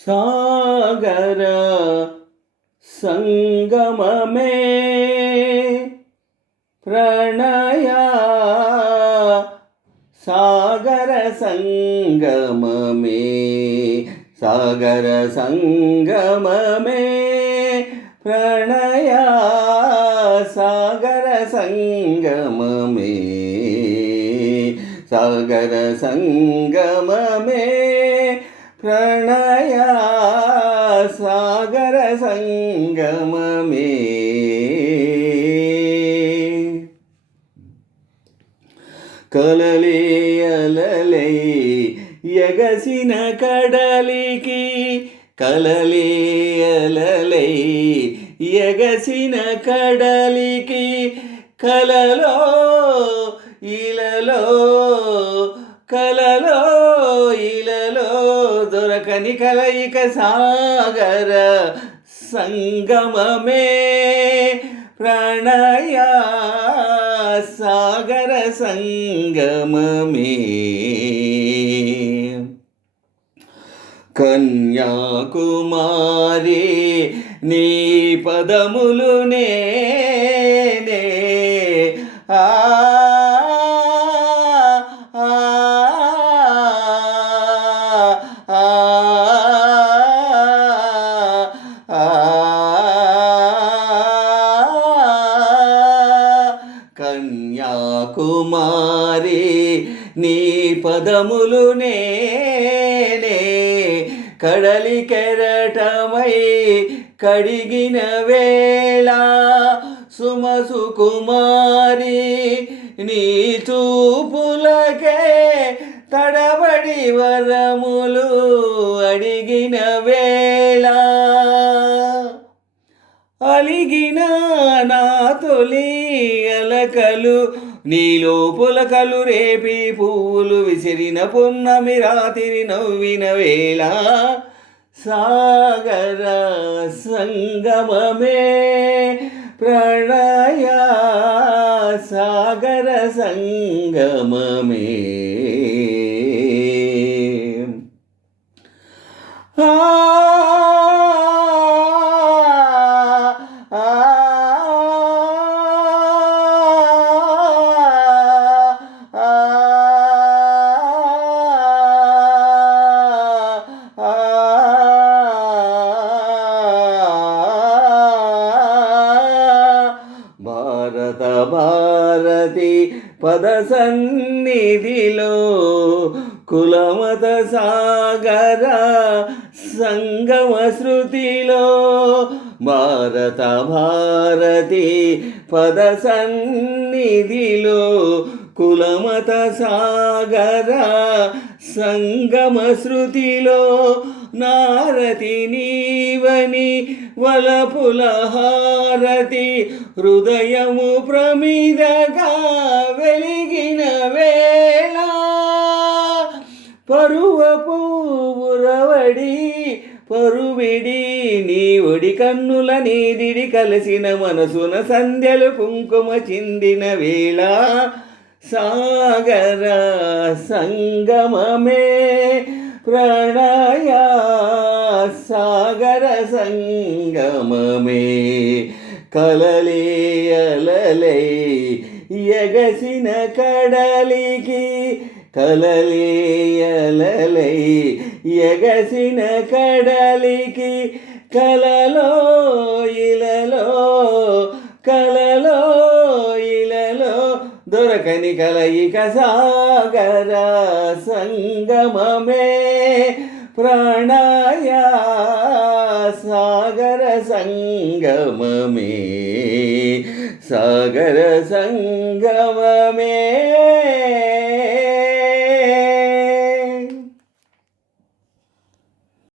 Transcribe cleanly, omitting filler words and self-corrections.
సాగర సంగమమే ప్రణయ సాగర సంగమమే సాగర సంగమమే ప్రణయ సాగర సంగమమే సాగర సంగమమే ప్రణయ సాగర సంగమమే కలలే అలలై ఎగసిన కడలికి కలలే అలలై ఎగసిన కడలికి కలలో ఇలలో కలలో ఇలలో దొరకని కలయిక సాగర సంగమమే ప్రణయ సాగర సంగమమే కన్యాకుమారి నీ పదములు నేనే ఆ కన్యాకుమారి నీ పదములు నేనే కడలి కెరటమై కడిగిన వేళ సుమసుకుమారి నీ చూపులకే తడబడి వరములు అడిగిన వేళ అలిగిన నా తొలి అలకలు నీలో పులకలు రేపి పువ్వులు విసిరిన పున్నమి రాత్రి నవ్విన వేళ సాగర సంగమమే ప్రణయ సాగర సంగమమే భారత భారతి పద సన్నిధిలో కులమత సాగర సంగమ శృతిలో భారత భారతి పద సన్నిధిలో కులమత సాగర సంగమ శృతిలో నారతి నీవని వలపుల హారతి హృదయము ప్రమిదగా వెలిగిన వేళ పరువపు ఉరవడి పరువిడి నీ ఒడి కన్నుల నీదిడి కలిసిన మనసున సంధ్యలు కుంకుమ చిందిన వేళ సాగర సంగమమే ప్రణయ సాగర సంగమమే కలలే అలలై ఎగసిన కడలికి కలలే అలలై ఎగసిన కడలికి కలలో ఇలలో కలలో ఇలలో దొరకని కలయిక సాగర సంగమమే ప్రణయ సాగర సంగమమే సాగర సంగమమే